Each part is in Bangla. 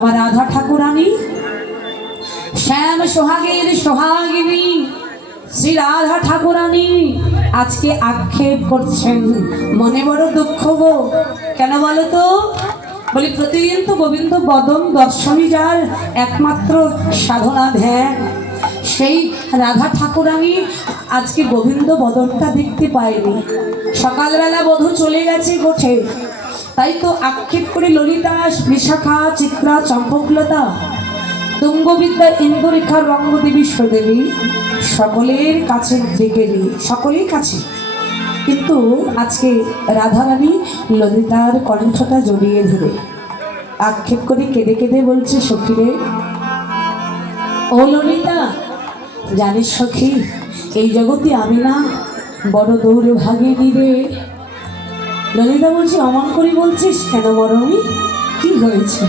राधा ठाकुरानी श्याम सोहागेर सोहागिनी श्री राधा ठाकुरानी आज के आक्षेप करछेन मने बड़ दुख गो केन बोलो तो बोली प्रतिदिन तो गोविंद बदन दर्शनी जार एकमात्र साधना ध्यान সেই রাধা ঠাকুরানী আজকে গোবিন্দ বদনটা দেখতে পায়নি সকালবেলা বধূ চলে গেছে গোঠে তাই তো আক্ষেপ করে ললিতা বিশাখা চিত্রা চম্পকলতা তুঙ্গবিদ্যা ইন্দ্ররেখা রঙ্গদেবী সুদেবী সকলের কাছে ডেকে নিয়ে সকলের কাছে কিন্তু আজকে রাধারানী ললিতার কণ্ঠটা জড়িয়ে ধরে আক্ষেপ করে কেঁদে কেঁদে বলছে সখীরে ও ললিতা জানিস সখী এই জগতে আমি না বড় দৌর্ভাগিনী রে। ললিতা বলছি অমন করে বলছিস কেন মরমি কি হয়েছে?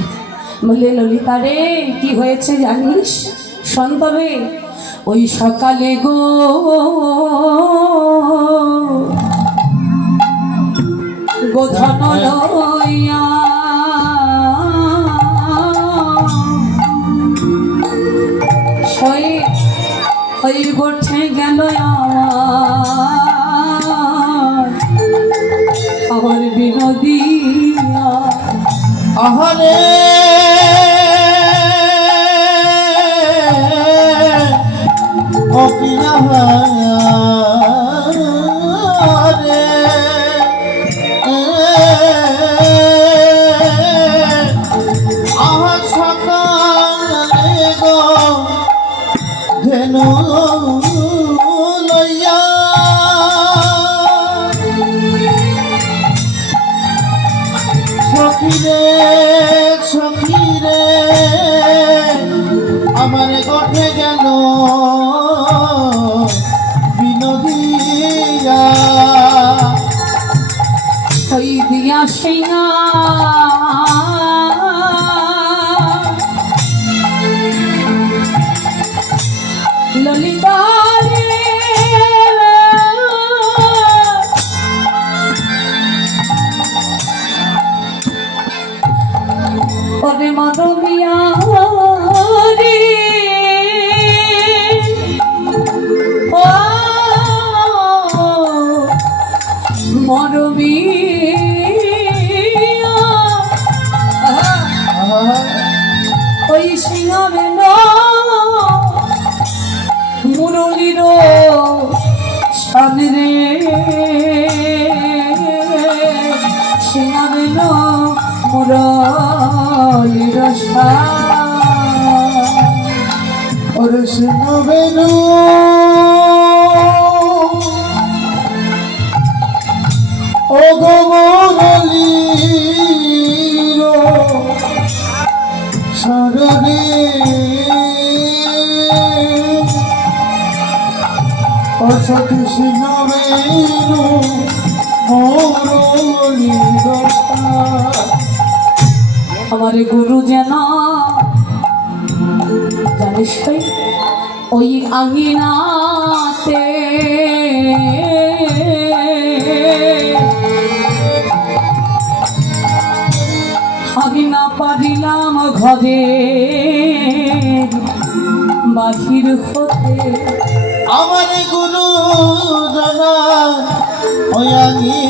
বলে ললিতা রে কি হয়েছে জানিস শোন তবে ওই সকালে গো গোধন লইয়া ওই গোঠে গেল আমার বিনোদিয়া আহারে অকিয়া রে আহা সকালে গো ধেনু লইয়া সখীরে সখীরে আমার গোঠে গেল বিনোদিয়া ওই দিয়া সিংহা ললিতা ওরে মাধবিয়া রে ও মরবিয়া ওই সিংহবেন মুরলীর সামনে সিংহবেন মুরলীর ওরে সিংহবেনু ও গো মুরলীর সরণে ও সখী সিংহবেনু মুরলীর আমার গুরু যেন জানিস ওই আঙিনাতে আমি না পারিলাম ঘরে বাহির হতে আমার গুরু জানা ওই আঙিনাতে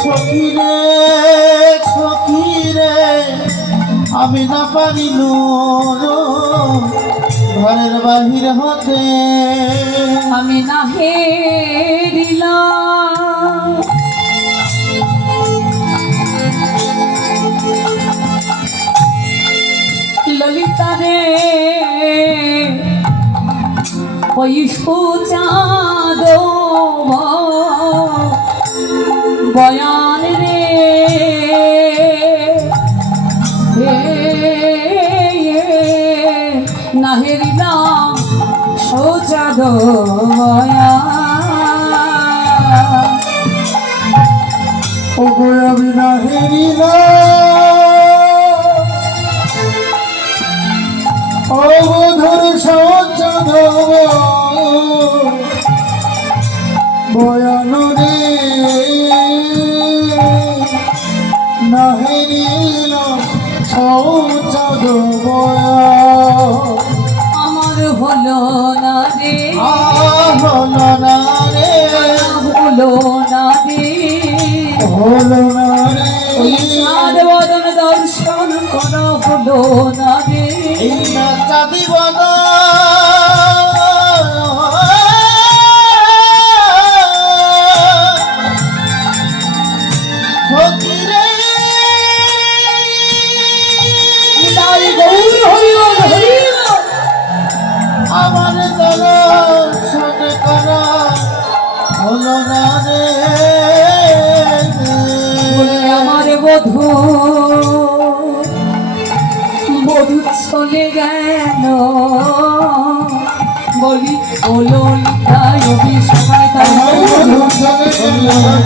সখীরে সখীরে আমি না পারিল ঘরের বাহির হতে আমি না হেরিলাম ললিতা রে ওই সুচাঁদ বয়ান রে না হেরিলাম সুচাঁদ বয়ান ও গো আমি না হেরিলাম ও মধুর সঞ্চাদ বয়ান রে পৌঁছাও বয় আমার হলো না রে, হলো না রে হলো না রে, হলো না রে ওই চাঁদ বদন দর্শন করা হলো না রে। এই না চাঁদি বদন ফকিরে তাই গৌর হরিবল হরিবল। আমার দর্শন করা হলো না রে বলে আমার বধূ বধূ চলে গেল, বলি ও ললিতা রবি সকালে তাই আমার বধূ চলে গেল, আমার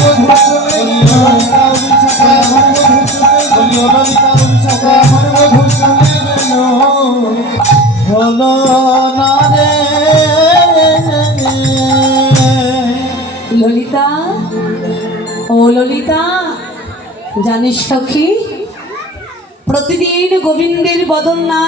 বধূ চলে গেল, আমার বধূ চলে গেল, হলো না রে ললিতা, ও ললিতা, জানিস সখী, প্রতিদিন গোবিন্দের বদন না